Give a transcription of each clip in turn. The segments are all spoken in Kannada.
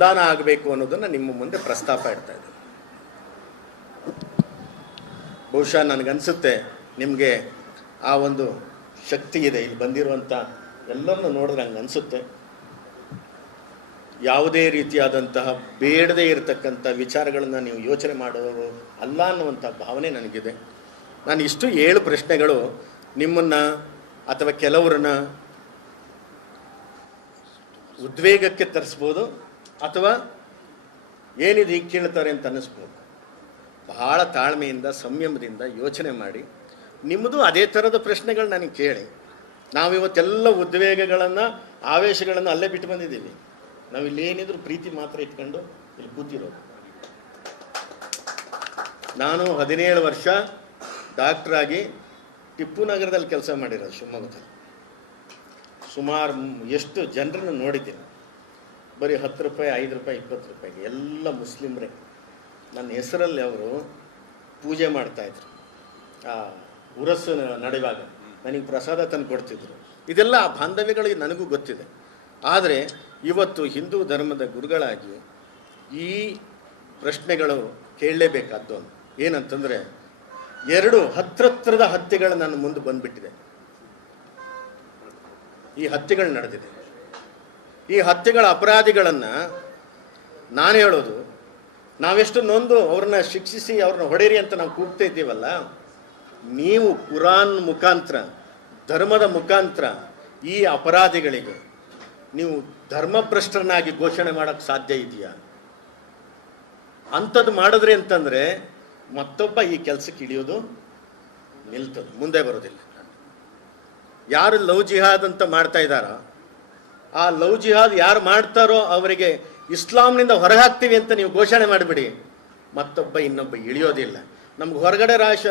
ಸಂಧಾನ ಆಗಬೇಕು ಅನ್ನೋದನ್ನು ನಿಮ್ಮ ಮುಂದೆ ಪ್ರಸ್ತಾಪ ಇಡ್ತಾ ಇದ್ದೀನಿ. ಬಹುಶಃ ನನಗನ್ಸುತ್ತೆ ನಿಮಗೆ ಆ ಒಂದು ಶಕ್ತಿ ಇದೆ, ಇಲ್ಲಿ ಬಂದಿರುವಂಥ ಎಲ್ಲರನ್ನು ನೋಡಿದ್ರೆ ಹಂಗೆ ಅನಿಸುತ್ತೆ ಯಾವುದೇ ರೀತಿಯಾದಂತಹ ಬೇಡದೇ ಇರತಕ್ಕಂಥ ವಿಚಾರಗಳನ್ನು ನೀವು ಯೋಚನೆ ಮಾಡೋರು ಅಲ್ಲ ಅನ್ನುವಂಥ ಭಾವನೆ ನನಗಿದೆ. ನಾನು ಇಷ್ಟು ಏಳು ಪ್ರಶ್ನೆಗಳು ನಿಮ್ಮನ್ನು ಅಥವಾ ಕೆಲವರನ್ನ ಉದ್ವೇಗಕ್ಕೆ ತರಿಸ್ಬೋದು ಅಥವಾ ಏನಿದು ಹೀಗೆ ಕೇಳ್ತಾರೆ ಅಂತ ಅನ್ನಿಸ್ಬೋದು. ಬಹಳ ತಾಳ್ಮೆಯಿಂದ, ಸಂಯಮದಿಂದ ಯೋಚನೆ ಮಾಡಿ. ನಿಮ್ಮದು ಅದೇ ಥರದ ಪ್ರಶ್ನೆಗಳು ನನಗೆ ಕೇಳಿ. ನಾವಿವತ್ತೆಲ್ಲ ಉದ್ವೇಗಗಳನ್ನು, ಆವೇಶಗಳನ್ನು ಅಲ್ಲೇ ಬಿಟ್ಟು ಬಂದಿದ್ದೀವಿ. ನಾವು ಇಲ್ಲಿ ಏನಿದ್ರು ಪ್ರೀತಿ ಮಾತ್ರ ಇಟ್ಕೊಂಡು ಇಲ್ಲಿ ಕೂತಿರೋದು. ನಾನು ಹದಿನೇಳು ವರ್ಷ ಡಾಕ್ಟ್ರಾಗಿ ಟಿಪ್ಪು ನಗರದಲ್ಲಿ ಕೆಲಸ ಮಾಡಿರೋದು ಶಿವಮೊಗ್ಗದಲ್ಲಿ. ಸುಮಾರು ಎಷ್ಟು ಜನರನ್ನು ನೋಡಿದ್ದೀನಿ. ಬರೀ ಹತ್ತು ರೂಪಾಯಿ, ಐದು ರೂಪಾಯಿ, ಇಪ್ಪತ್ತು ರೂಪಾಯಿಗೆ ಎಲ್ಲ ಮುಸ್ಲಿಮ್ರೇ. ನನ್ನ ಹೆಸರಲ್ಲಿ ಅವರು ಪೂಜೆ ಮಾಡ್ತಾಯಿದ್ರು ಆ ಉರಸ್ಸು ನಡೆಯುವಾಗ ನನಗೆ ಪ್ರಸಾದ ತಂದು ಕೊಡ್ತಿದ್ರು. ಇದೆಲ್ಲ ಆ ಬಾಂಧವ್ಯಗಳಿಗೆ ನನಗೂ ಗೊತ್ತಿದೆ. ಆದರೆ ಇವತ್ತು ಹಿಂದೂ ಧರ್ಮದ ಗುರುಗಳಾಗಿ ಈ ಪ್ರಶ್ನೆಗಳು ಕೇಳಲೇಬೇಕಾದ್ದು ಏನಂತಂದರೆ, ಎರಡು ಹತ್ರತ್ರದ ಹತ್ಯೆಗಳು ನನ್ನ ಮುಂದೆ ಬಂದುಬಿಟ್ಟಿದೆ. ಈ ಹತ್ಯೆಗಳು ನಡೆದಿದೆ. ಈ ಹತ್ಯೆಗಳ ಅಪರಾಧಿಗಳನ್ನು ನಾನು ಹೇಳೋದು, ನಾವೆಷ್ಟು ನೊಂದು ಅವ್ರನ್ನ ಶಿಕ್ಷಿಸಿ ಅವ್ರನ್ನ ಹೊಡೆಯಿರಿ ಅಂತ ನಾವು ಕೂಗ್ತಾ ಇದ್ದೀವಲ್ಲ, ನೀವು ಕುರಾನ್ ಮುಖಾಂತರ, ಧರ್ಮದ ಮುಖಾಂತರ ಈ ಅಪರಾಧಿಗಳಿಗೆ ನೀವು ಧರ್ಮಭ್ರಷ್ಟರನ್ನಾಗಿ ಘೋಷಣೆ ಮಾಡೋಕ್ಕೆ ಸಾಧ್ಯ ಇದೆಯಾ? ಅಂಥದ್ದು ಮಾಡಿದ್ರೆ ಅಂತಂದರೆ ಮತ್ತೊಬ್ಬ ಈ ಕೆಲಸಕ್ಕೆ ಇಳಿಯೋದು ನಿಲ್ತದೆ, ಮುಂದೆ ಬರೋದಿಲ್ಲ. ಯಾರು ಲವ್ ಜಿಹಾದ್ ಅಂತ ಮಾಡ್ತಾ ಇದ್ದಾರೋ ಆ ಲವ್ ಜಿಹಾದ್ ಯಾರು ಮಾಡ್ತಾರೋ ಅವರಿಗೆ ಇಸ್ಲಾಂನಿಂದ ಹೊರಹಾಕ್ತೀವಿ ಅಂತ ನೀವು ಘೋಷಣೆ ಮಾಡಿಬಿಡಿ. ಮತ್ತೊಬ್ಬ ಇನ್ನೊಬ್ಬ ಇಳಿಯೋದಿಲ್ಲ. ನಮ್ಗೆ ಹೊರಗಡೆ ರಾಶ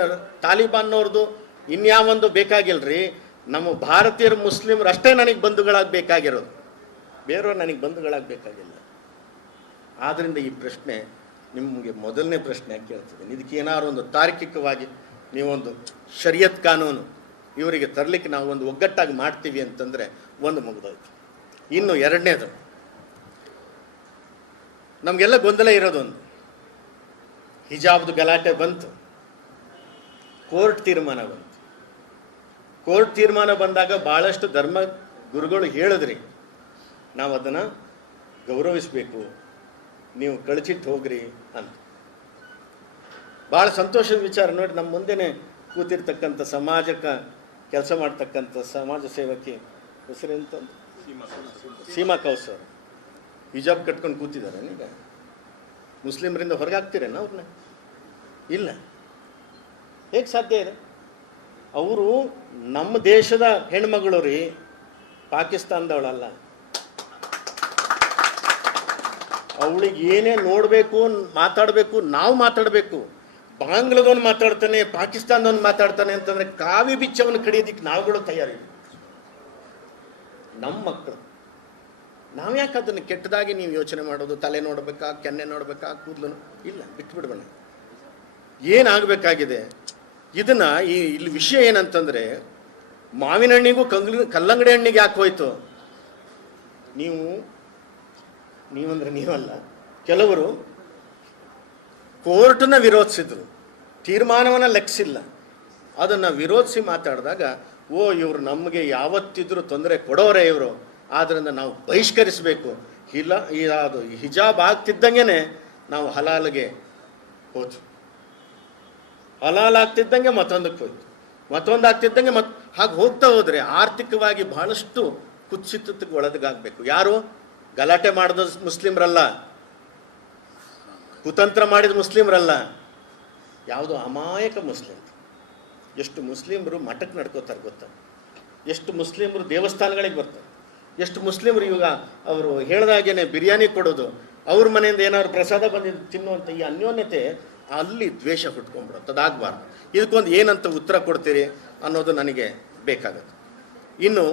ತಾಲಿಬಾನ್ನವ್ರದ್ದು ಇನ್ಯಾವೊಂದು ಬೇಕಾಗಿಲ್ಲರಿ ನಮ್ಮ ಭಾರತೀಯರು, ಮುಸ್ಲಿಮರು ಅಷ್ಟೇ ನನಗೆ ಬಂಧುಗಳಾಗಿ ಬೇಕಾಗಿರೋದು. ಬೇರೆಯವ್ರು ನನಗೆ ಬಂಧುಗಳಾಗಬೇಕಾಗಿಲ್ಲ ಆದ್ದರಿಂದ ಈ ಪ್ರಶ್ನೆ ನಿಮಗೆ ಮೊದಲನೇ ಪ್ರಶ್ನೆ ಕೇಳ್ತಿದ್ದೀನಿ. ಇದಕ್ಕೆ ಏನಾದ್ರು ಒಂದು ತಾರ್ಕಿಕವಾಗಿ ನೀವೊಂದು ಶರಿಯತ್ ಕಾನೂನು ಇವರಿಗೆ ತರಲಿಕ್ಕೆ ನಾವು ಒಂದು ಒಗ್ಗಟ್ಟಾಗಿ ಮಾಡ್ತೀವಿ ಅಂತಂದರೆ ಒಂದು ಮುಗಿದೋಯ್ತು. ಇನ್ನು ಎರಡನೇದು. ನಮಗೆಲ್ಲ ಗೊಂದಲ ಇರೋದೊಂದು. ಹಿಜಾಬ್ದು ಗಲಾಟೆ ಬಂತು. ಕೋರ್ಟ್ ತೀರ್ಮಾನ ಬಂತು. ಕೋರ್ಟ್ ತೀರ್ಮಾನ ಬಂದಾಗ ಭಾಳಷ್ಟು ಧರ್ಮ ಗುರುಗಳು ಹೇಳಿದ್ರಿ, ನಾವು ಅದನ್ನು ಗೌರವಿಸಬೇಕು, ನೀವು ಕಳಚಿಟ್ಟು ಹೋಗ್ರಿ ಅಂತ. ಭಾಳ ಸಂತೋಷದ ವಿಚಾರ ನೋಡಿ ನಮ್ಮ ಮುಂದೆನೆ ಕೂತಿರ್ತಕ್ಕಂಥ ಸಮಾಜಕ್ಕೆ ಕೆಲಸ ಮಾಡ್ತಕ್ಕಂಥ ಸಮಾಜ ಸೇವಕಿ ಹೆಸರೆಂತ ಸೀಮಾ ಕೌಸರ್ ಹಿಜಾಬ್ ಕಟ್ಕೊಂಡು ಕೂತಿದ್ದಾರೆ ಈಗ. ಮುಸ್ಲಿಮರಿಂದ ಹೊರಗೆ ಹಾಕ್ತೀರೇನ ಅವ್ರನ್ನ? ಇಲ್ಲ. ಹೇಗೆ ಸಾಧ್ಯ ಇದೆ? ಅವರು ನಮ್ಮ ದೇಶದ ಹೆಣ್ಮಗಳು ರೀ ಪಾಕಿಸ್ತಾನದವಳಲ್ಲ. ಅವಳಿಗೆ ಏನೇ ನೋಡಬೇಕು, ಮಾತಾಡಬೇಕು, ನಾವು ಮಾತಾಡಬೇಕು. ಬಾಂಗ್ಲಾದವನು ಮಾತಾಡ್ತಾನೆ, ಪಾಕಿಸ್ತಾನದವನು ಮಾತಾಡ್ತಾನೆ ಅಂತಂದ್ರೆ ಕಾವಿ ಬಿಚ್ಚವನ್ನು ಕಡಿಯೋದಿಕ್ಕೆ ನಾವುಗಳು ತಯಾರಿಲ್ಲ. ನಮ್ಮ ಮಕ್ಕಳು ನಾವು ಯಾಕೆ ಅದನ್ನು ಕೆಟ್ಟದಾಗಿ ನೀವು ಯೋಚನೆ ಮಾಡೋದು, ತಲೆ ನೋಡಬೇಕಾ, ಕೆನ್ನೆ ನೋಡಬೇಕಾ, ಕೂದಲು ಇಲ್ಲ, ಬಿಟ್ಬಿಡ್ಬೇಡ. ಏನಾಗಬೇಕಾಗಿದೆ? ಇದನ್ನು ಈ ಇಲ್ಲಿ ವಿಷಯ ಏನಂತಂದ್ರೆ, ಮಾವಿನ ಹಣ್ಣಿಗೂ ಕಂಗ್ಲಿ, ಕಲ್ಲಂಗಡಿ ಹಣ್ಣಿಗೆ ಯಾಕೆ ಹೋಯ್ತು? ನೀವು, ನೀವಂದ್ರೆ ನೀವಲ್ಲ, ಕೆಲವರು ಕೋರ್ಟನ್ನ ವಿರೋಧಿಸಿದ್ರು. ತೀರ್ಮಾನವನ್ನು ಲೆಕ್ಕಿಸಿಲ್ಲ ಅದನ್ನು ವಿರೋಧಿಸಿ ಮಾತಾಡಿದಾಗ ಓ, ಇವರು ನಮಗೆ ಯಾವತ್ತಿದ್ರೂ ತೊಂದರೆ ಕೊಡೋರೇ ಇವರು. ಆದ್ದರಿಂದ ನಾವು ಬಹಿಷ್ಕರಿಸಬೇಕು. ಈ ಅದು ಹಿಜಾಬ್ ಆಗ್ತಿದ್ದಂಗೆ ನಾವು ಹಲಾಲ್ಗೆ ಹೋದ್ವಿ. ಹಲಾಲ್ ಆಗ್ತಿದ್ದಂಗೆ ಮತ್ತೊಂದಕ್ಕೆ ಹೋಯ್ತು. ಮತ್ತೊಂದು ಆಗ್ತಿದ್ದಂಗೆ ಮತ್, ಹಾಗೆ ಹೋಗ್ತಾ ಹೋದರೆ ಆರ್ಥಿಕವಾಗಿ ಬಹಳಷ್ಟು ಕುತ್ಸಿತಕ್ಕೆ ಒಳಗಾಗಬೇಕು. ಯಾರು? ಗಲಾಟೆ ಮಾಡಿದ ಮುಸ್ಲಿಮ್ರಲ್ಲ? ಕುತಂತ್ರ ಮಾಡಿದ ಮುಸ್ಲಿಮ್ರಲ್ಲ? ಯಾವುದು ಅಮಾಯಕ ಮುಸ್ಲಿಂ ಎಷ್ಟು ಮುಸ್ಲಿಮರು ಮಠಕ್ಕೆ ನಡ್ಕೋತಾರೆ ಗೊತ್ತಾ? ಎಷ್ಟು ಮುಸ್ಲಿಮರು ದೇವಸ್ಥಾನಗಳಿಗೆ ಬರ್ತಾರೆ. ಎಷ್ಟು ಮುಸ್ಲಿಮರು ಇವಾಗ ಅವರು ಹೇಳ್ದಾಗೇನೆ ಬಿರಿಯಾನಿ ಕೊಡೋದು, ಅವ್ರ ಮನೆಯಿಂದ ಏನಾದ್ರು ಪ್ರಸಾದ ಬಂದಿದ್ದು ತಿನ್ನುವಂಥ ಈ ಅನ್ಯೋನ್ಯತೆ ಅಲ್ಲಿ ದ್ವೇಷ ಹುಟ್ಕೊಂಡ್ಬಿಡುತ್ತೆ. ಅದಾಗಬಾರ್ದು. ಇದಕ್ಕೊಂದು ಏನಂತ ಉತ್ತರ ಕೊಡ್ತೀರಿ ಅನ್ನೋದು ನನಗೆ ಬೇಕಾಗುತ್ತೆ. ಇನ್ನು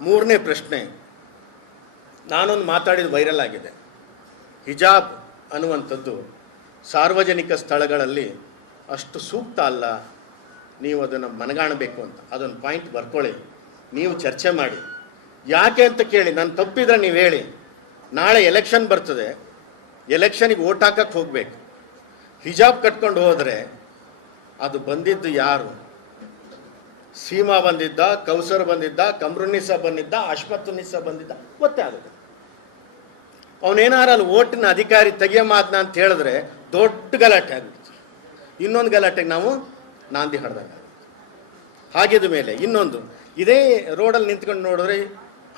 ಮೂರನೇ ಪ್ರಶ್ನೆ, ನಾನೊಂದು ಮಾತಾಡಿದ ವೈರಲ್ ಆಗಿದೆ. ಹಿಜಾಬ್ ಅನ್ನುವಂಥದ್ದು ಸಾರ್ವಜನಿಕ ಸ್ಥಳಗಳಲ್ಲಿ ಅಷ್ಟು ಸೂಕ್ತ ಅಲ್ಲ. ನೀವು ಅದನ್ನು ಮನಗಾಣಬೇಕು ಅಂತ. ಅದೊಂದು ಪಾಯಿಂಟ್ ಬರ್ಕೊಳ್ಳಿ. ನೀವು ಚರ್ಚೆ ಮಾಡಿ. ಯಾಕೆ ಅಂತ ಕೇಳಿ, ನಾನು ತಪ್ಪಿದ್ರೆ ನೀವು ಹೇಳಿ. ನಾಳೆ ಎಲೆಕ್ಷನ್ ಬರ್ತದೆ. ಎಲೆಕ್ಷನಿಗೆ ಓಟ್ ಹಾಕಕ್ಕೆ ಹೋಗ್ಬೇಕು. ಹಿಜಾಬ್ ಕಟ್ಕೊಂಡು ಹೋದರೆ ಅದು ಬಂದಿದ್ದು ಯಾರು? ಸೀಮಾ ಬಂದಿದ್ದ, ಕೌಸರ್ ಬಂದಿದ್ದ, ಕಮ್ರುನಿಸ ಬಂದಿದ್ದ ಅಶ್ಮತ್ತುನಿಸ ಬಂದಿದ್ದ? ಗೊತ್ತೇ ಆಗುತ್ತೆ ಅವನೇನಾರು ಅಲ್ಲಿ ಓಟಿನ ಅಧಿಕಾರಿ ತೆಗಿಯಮಾದ್ನ ಅಂತ ಹೇಳಿದ್ರೆ ದೊಡ್ಡ ಗಲಾಟೆ ಆಗುತ್ತೆ ಇನ್ನೊಂದು ಗಲಾಟೆಗೆ ನಾವು ನಾಂದಿ ಹಾಡ್ದಾಗ. ಹಾಗಿದ ಮೇಲೆ ಇನ್ನೊಂದು, ಇದೇ ರೋಡಲ್ಲಿ ನಿಂತ್ಕೊಂಡು ನೋಡಿದ್ರೆ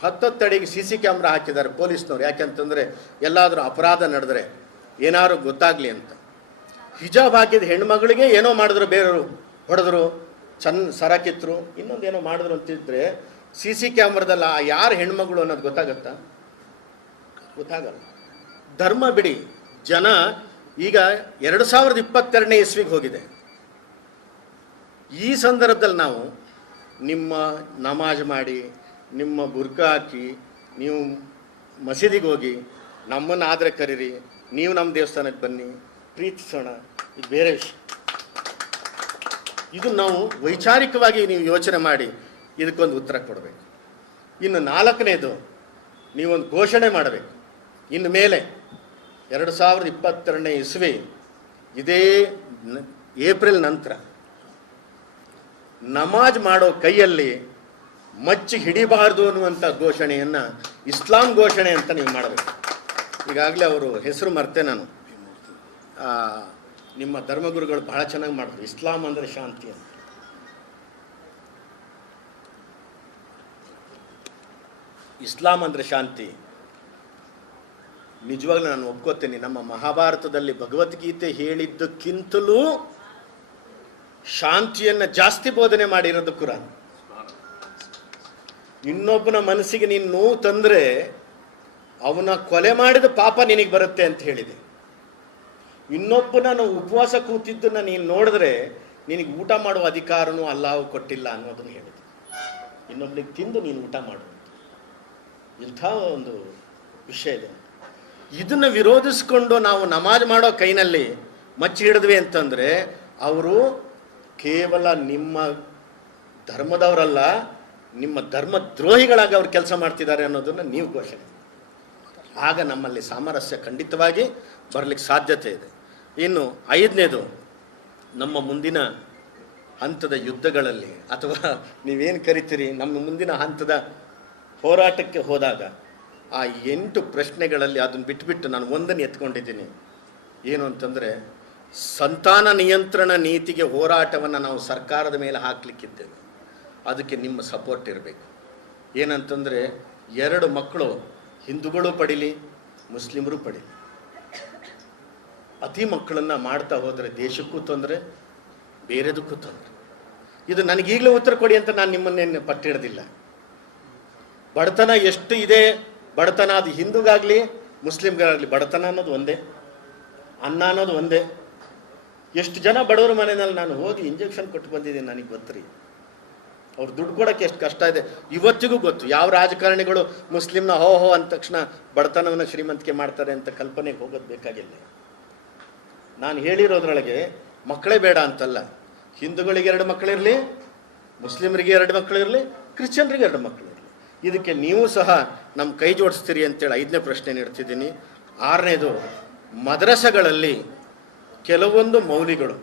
ಹತ್ತತ್ತಡಿಗೆ ಸಿ ಸಿ ಕ್ಯಾಮ್ರಾ ಹಾಕಿದ್ದಾರೆ ಪೊಲೀಸ್ನವ್ರು. ಯಾಕೆಂತಂದರೆ ಎಲ್ಲಾದರೂ ಅಪರಾಧ ನಡೆದ್ರೆ ಏನಾದ್ರು ಗೊತ್ತಾಗಲಿ ಅಂತ. ಹಿಜಾಬ್ ಹಾಕಿದ ಹೆಣ್ಮಗಳಿಗೆ ಏನೋ ಮಾಡಿದ್ರು ಬೇರೆಯವರು. ಹೊಡೆದ್ರು ಚಂದ ಸರ ಕಿತ್ತರು ಇನ್ನೊಂದು ಏನೋ ಮಾಡಿದ್ರು ಅಂತಿದ್ರೆ ಸಿ ಸಿ ಕ್ಯಾಮ್ರಾದಲ್ಲಿ ಆ ಯಾರು ಹೆಣ್ಮಗಳು ಅನ್ನೋದು ಗೊತ್ತಾಗತ್ತಾ? ಗೊತ್ತಾಗಲ್ಲ. ಧರ್ಮ ಬಿಡಿ. ಜನ ಈಗ ಎರಡು ಸಾವಿರದ ಇಪ್ಪತ್ತೆರಡನೇ ಇಸ್ವಿಗೆ ಹೋಗಿದೆ. ಈ ಸಂದರ್ಭದಲ್ಲಿ ನಾವು ನಿಮ್ಮ ನಮಾಜ್ ಮಾಡಿ, ನಿಮ್ಮ ಬುರ್ಕ ಹಾಕಿ, ನೀವು ಮಸೀದಿಗೆ ಹೋಗಿ, ನಮ್ಮನ್ನು ಆದರೆ ಕರೀರಿ, ನೀವು ನಮ್ಮ ದೇವಸ್ಥಾನಕ್ಕೆ ಬನ್ನಿ, ಪ್ರೀತಿಸೋಣ. ಇದು ಬೇರೆ ವಿಷಯ. ಇದು ನಾವು ವೈಚಾರಿಕವಾಗಿ ನೀವು ಯೋಚನೆ ಮಾಡಿ, ಇದಕ್ಕೊಂದು ಉತ್ತರ ಕೊಡಬೇಕು. ಇನ್ನು ನಾಲ್ಕನೇದು, ನೀವೊಂದು ಘೋಷಣೆ ಮಾಡಬೇಕು. ಇನ್ನು ಮೇಲೆ, ಎರಡು ಸಾವಿರದ ಇಪ್ಪತ್ತೆರಡನೇ ಇಸ್ವಿ, ಇದೇ ಏಪ್ರಿಲ್ ನಂತರ ನಮಾಜ್ ಮಾಡೋ ಕೈಯಲ್ಲಿ ಮಚ್ಚಿ ಹಿಡಿಬಾರ್ದು ಅನ್ನುವಂಥ ಘೋಷಣೆಯನ್ನು, ಇಸ್ಲಾಂ ಘೋಷಣೆ ಅಂತ ನೀವು ಮಾಡಬೇಕು. ಈಗಾಗಲೇ ಅವರು ಹೆಸರು ಮರ್ತೆ ನಾನು. ನಿಮ್ಮ ಧರ್ಮಗುರುಗಳು ಬಹಳ ಚೆನ್ನಾಗಿ ಮಾಡಿದ್ರು. ಇಸ್ಲಾಂ ಅಂದರೆ ಶಾಂತಿ ಅಂತ. ಇಸ್ಲಾಂ ಅಂದರೆ ಶಾಂತಿ. ನಿಜವಾಗ್ಲೂ ನಾನು ಒಪ್ಕೋತೀನಿ, ನಮ್ಮ ಮಹಾಭಾರತದಲ್ಲಿ ಭಗವದ್ಗೀತೆ ಹೇಳಿದ್ದಕ್ಕಿಂತಲೂ ಶಾಂತಿಯನ್ನು ಜಾಸ್ತಿ ಬೋಧನೆ ಮಾಡಿರೋದು ಕುರಾನ್. ಇನ್ನೊಬ್ಬನ ಮನಸ್ಸಿಗೆ ನೀನು ನೋವು ತಂದರೆ ಅವನ ಕೊಲೆ ಮಾಡಿದ ಪಾಪ ನಿನಗೆ ಬರುತ್ತೆ ಅಂತ ಹೇಳಿದೆ. ಇನ್ನೊಬ್ಬನ ಉಪವಾಸ ಕೂತಿದ್ದನ್ನು ನೀನು ನೋಡಿದ್ರೆ ನಿನಗೆ ಊಟ ಮಾಡುವ ಅಧಿಕಾರನೂ ಅಲ್ಲಾವು ಕೊಟ್ಟಿಲ್ಲ ಅನ್ನೋದನ್ನು ಹೇಳಿದೆ. ಇನ್ನೊಬ್ಬನಿಗೆ ತಿಂದು ನೀನು ಊಟ ಮಾಡು. ಇಂಥ ಒಂದು ವಿಷಯ ಇದೆ. ಇದನ್ನು ವಿರೋಧಿಸ್ಕೊಂಡು ನಾವು ನಮಾಜ್ ಮಾಡೋ ಕೈನಲ್ಲಿ ಮಚ್ಚಿ ಹಿಡಿದ್ವಿ ಅಂತಂದರೆ, ಅವರು ಕೇವಲ ನಿಮ್ಮ ಧರ್ಮದವರಲ್ಲ, ನಿಮ್ಮ ಧರ್ಮ ದ್ರೋಹಿಗಳಾಗಿ ಅವ್ರು ಕೆಲಸ ಮಾಡ್ತಿದ್ದಾರೆ ಅನ್ನೋದನ್ನು ನೀವು ಘೋಷಣೆ. ಆಗ ನಮ್ಮಲ್ಲಿ ಸಾಮರಸ್ಯ ಖಂಡಿತವಾಗಿ ಬರಲಿಕ್ಕೆ ಸಾಧ್ಯತೆ ಇದೆ. ಇನ್ನು ಐದನೇದು, ನಮ್ಮ ಮುಂದಿನ ಹಂತದ ಯುದ್ಧಗಳಲ್ಲಿ, ಅಥವಾ ನೀವೇನು ಕರಿತೀರಿ, ನಮ್ಮ ಮುಂದಿನ ಹಂತದ ಹೋರಾಟಕ್ಕೆ ಹೋದಾಗ ಆ ಎಂಟು ಪ್ರಶ್ನೆಗಳಲ್ಲಿ ಅದನ್ನು ಬಿಟ್ಬಿಟ್ಟು ನಾನು ಒಂದನ್ನು ಎತ್ಕೊಂಡಿದ್ದೀನಿ. ಏನು ಅಂತಂದರೆ ಸಂತಾನ ನಿಯಂತ್ರಣ ನೀತಿಗೆ ಹೋರಾಟವನ್ನು ನಾವು ಸರ್ಕಾರದ ಮೇಲೆ ಹಾಕಲಿಕ್ಕಿದ್ದೇವೆ. ಅದಕ್ಕೆ ನಿಮ್ಮ ಸಪೋರ್ಟ್ ಇರಬೇಕು. ಏನಂತಂದರೆ, ಎರಡು ಮಕ್ಕಳು ಹಿಂದೂಗಳು ಪಡೀಲಿ, ಮುಸ್ಲಿಮರು ಪಡೀಲಿ. ಅತಿ ಮಕ್ಕಳನ್ನು ಮಾಡ್ತಾ ಹೋದರೆ ದೇಶಕ್ಕೂ ತೊಂದರೆ, ಬೇರೆದಕ್ಕೂ ತೊಂದರೆ. ಇದು ನನಗೀಗಲೇ ಉತ್ತರ ಕೊಡಿ ಅಂತ ನಾನು ನಿಮ್ಮನ್ನೇನು ಪಟ್ಟಿಡ್ದಿಲ್ಲ ಬಡತನ ಎಷ್ಟು ಇದೆ? ಬಡತನ ಅದು ಹಿಂದೂಗಾಗಲಿ, ಮುಸ್ಲಿಮ್ಗಾಗಲಿ, ಬಡತನ ಅನ್ನೋದು ಒಂದೇ. ಅನ್ನ ಅನ್ನೋದು ಒಂದೇ. ಎಷ್ಟು ಜನ ಬಡವರ ಮನೆಯಲ್ಲಿ ನಾನು ಹೋಗಿ ಇಂಜೆಕ್ಷನ್ ಕೊಟ್ಟು ಬಂದಿದ್ದೀನಿ ನನಗೆ ಗೊತ್ತರಿ. ಅವ್ರು ದುಡ್ಡು ಕೊಡೋಕ್ಕೆ ಎಷ್ಟು ಕಷ್ಟ ಇದೆ. ಇವತ್ತಿಗೂ ಗೊತ್ತು. ಯಾವ ರಾಜಕಾರಣಿಗಳು ಮುಸ್ಲಿಮ್ನ ಹೋ ಹೋ ಅಂದ ತಕ್ಷಣ ಬಡತನವನ್ನು ಶ್ರೀಮಂತಿಕೆ ಮಾಡ್ತಾರೆ ಅಂತ ಕಲ್ಪನೆಗೆ ಹೋಗೋದು ಬೇಕಾಗಿಲ್ಲ. ನಾನು ಹೇಳಿರೋದ್ರೊಳಗೆ ಮಕ್ಕಳೇ ಬೇಡ ಅಂತಲ್ಲ. ಹಿಂದೂಗಳಿಗೆ ಎರಡು ಮಕ್ಕಳಿರಲಿ, ಮುಸ್ಲಿಮರಿಗೆ ಎರಡು ಮಕ್ಕಳಿರಲಿ, ಕ್ರಿಶ್ಚಿಯನ್ರಿಗೆ ಎರಡು ಮಕ್ಕಳಿರಲಿ. ಇದಕ್ಕೆ ನೀವು ಸಹ ನಮ್ಮ ಕೈ ಜೋಡಿಸ್ತೀರಿ ಅಂತೇಳಿ ಐದನೇ ಪ್ರಶ್ನೆ ನೀಡ್ತಿದ್ದೀನಿ. ಆರನೇದು, ಮದ್ರಸಗಳಲ್ಲಿ ಕೆಲವೊಂದು ಮೌಲಿಗಳು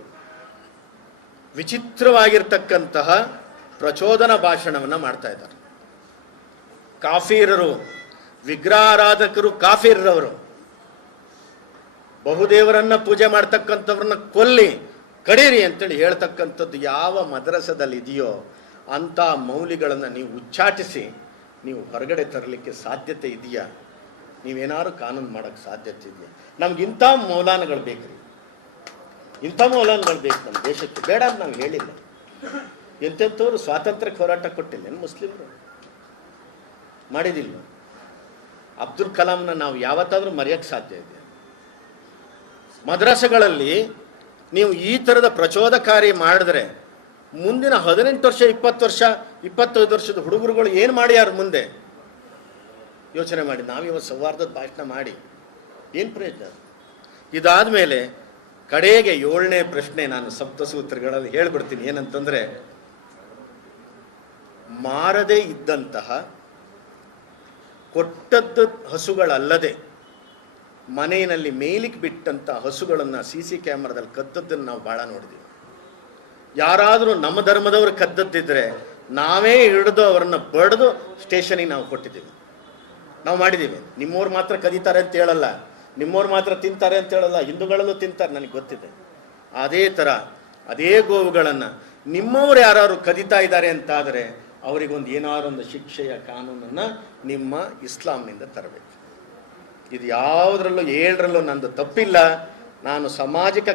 ವಿಚಿತ್ರವಾಗಿರ್ತಕ್ಕಂತಹ ಪ್ರಚೋದನ ಭಾಷಣವನ್ನು ಮಾಡ್ತಾ ಇದ್ದಾರೆ. ಕಾಫೀರರು, ವಿಗ್ರಹಾರಾಧಕರು ಕಾಫೀರರವರು ಬಹುದೇವರನ್ನ ಪೂಜೆ ಮಾಡ್ತಕ್ಕಂಥವ್ರನ್ನ ಕೊಲ್ಲಿ, ಕಡೀರಿ ಅಂತೇಳಿ ಹೇಳ್ತಕ್ಕಂಥದ್ದು ಯಾವ ಮದ್ರಸದಲ್ಲಿ ಇದೆಯೋ ಅಂಥ ಮೌಲಿಗಳನ್ನು ನೀವು ಉಚ್ಚಾಟಿಸಿ, ನೀವು ಹೊರಗಡೆ ತರಲಿಕ್ಕೆ ಸಾಧ್ಯತೆ ಇದೆಯಾ? ನೀವೇನಾದ್ರು ಕಾನೂನು ಮಾಡೋಕ್ಕೆ ಸಾಧ್ಯತೆ ಇದೆಯಾ? ನಮ್ಗೆ ಇಂಥ ಮೌಲಾನಗಳು ಬೇಕ್ರಿ. ಇಂಥ ಮೌಲಾನಗಳು ಬೇಕು ನಮ್ಮ ದೇಶಕ್ಕೆ. ಬೇಡ ಅಂತ ನಾವು ಹೇಳಿಲ್ಲ. ಎಂತೆಂಥವ್ರು ಸ್ವಾತಂತ್ರ್ಯಕ್ಕೆ ಹೋರಾಟ ಕೊಟ್ಟಿಲ್ಲ. ಏನು ಮುಸ್ಲಿಮರು? ಮಾಡಿದಿಲ್ಲ. ಅಬ್ದುಲ್ ಕಲಾಂನ ನಾವು ಯಾವತ್ತಾದರೂ ಮರೆಯೋಕ್ಕೆ ಸಾಧ್ಯ ಇದೆ. ಮದ್ರಾಸಗಳಲ್ಲಿ ನೀವು ಈ ಥರದ ಪ್ರಚೋದಕಾರಿ ಮಾಡಿದ್ರೆ ಮುಂದಿನ ಹದಿನೆಂಟು ವರ್ಷ, ಇಪ್ಪತ್ತು ವರ್ಷ, ಇಪ್ಪತ್ತೈದು ವರ್ಷದ ಹುಡುಗರುಗಳು ಏನು ಮಾಡ್ಯಾರ ಮುಂದೆ? ಯೋಚನೆ ಮಾಡಿ. ನಾವಿವತ್ತು ಸೌಹಾರ್ದದ ಭಾಷಣ ಮಾಡಿ. ಏನು ಪ್ರಯೋಜನ? ಇದಾದ ಮೇಲೆ ಕಡೆಗೆ ಏಳನೇ ಪ್ರಶ್ನೆ ನಾನು ಸಪ್ತಸೂತ್ರಗಳಲ್ಲಿ ಹೇಳ್ಬಿಡ್ತೀನಿ. ಏನಂತಂದರೆ, ಮಾರದೇ ಇದ್ದಂತಹ ಕೊಟ್ಟದ್ದು ಹಸುಗಳಲ್ಲದೆ ಮನೆಯಲ್ಲಿ ಮೇಲಿಗೆ ಬಿಟ್ಟಂಥ ಹಸುಗಳನ್ನು ಸಿ ಸಿ ಕ್ಯಾಮ್ರಾದಲ್ಲಿ ಕದ್ದದ್ದನ್ನು ನಾವು ಭಾಳ ನೋಡಿದ್ದೀವಿ ಯಾರಾದರೂ ನಮ್ಮ ಧರ್ಮದವರು ಕದ್ದದ್ದಿದ್ರೆ ನಾವೇ ಹಿಡಿದು ಅವರನ್ನು ಬಡಿದು ಸ್ಟೇಷನಿಗೆ ನಾವು ಕೊಟ್ಟಿದ್ದೀವಿ. ನಾವು ಮಾಡಿದ್ದೀವಿ. ನಿಮ್ಮವ್ರು ಮಾತ್ರ ಕದೀತಾರೆ ಅಂತ ಹೇಳಲ್ಲ. ನಿಮ್ಮವ್ರು ಮಾತ್ರ ತಿಂತಾರೆ ಅಂತ ಹೇಳಲ್ಲ, ಹಿಂದೂಗಳಲ್ಲೂ ತಿಂತಾರೆ, ನನಗೆ ಗೊತ್ತಿದೆ. ಅದೇ ಥರ ಅದೇ ಗೋವುಗಳನ್ನು ನಿಮ್ಮವ್ರು ಯಾರು ಕದೀತಾ ಇದ್ದಾರೆ ಅಂತಾದರೆ ಅವರಿಗೊಂದು ಏನಾದ್ರು ಒಂದು ಶಿಕ್ಷೆಯ ಕಾನೂನನ್ನು ನಿಮ್ಮ ಇಸ್ಲಾಂನಿಂದ ತರಬೇಕು. ಇದು ಯಾವುದರಲ್ಲೂ, ಏಳರಲ್ಲೂ ನಂದು ತಪ್ಪಿಲ್ಲ. ನಾನು ಸಾಮಾಜಿಕ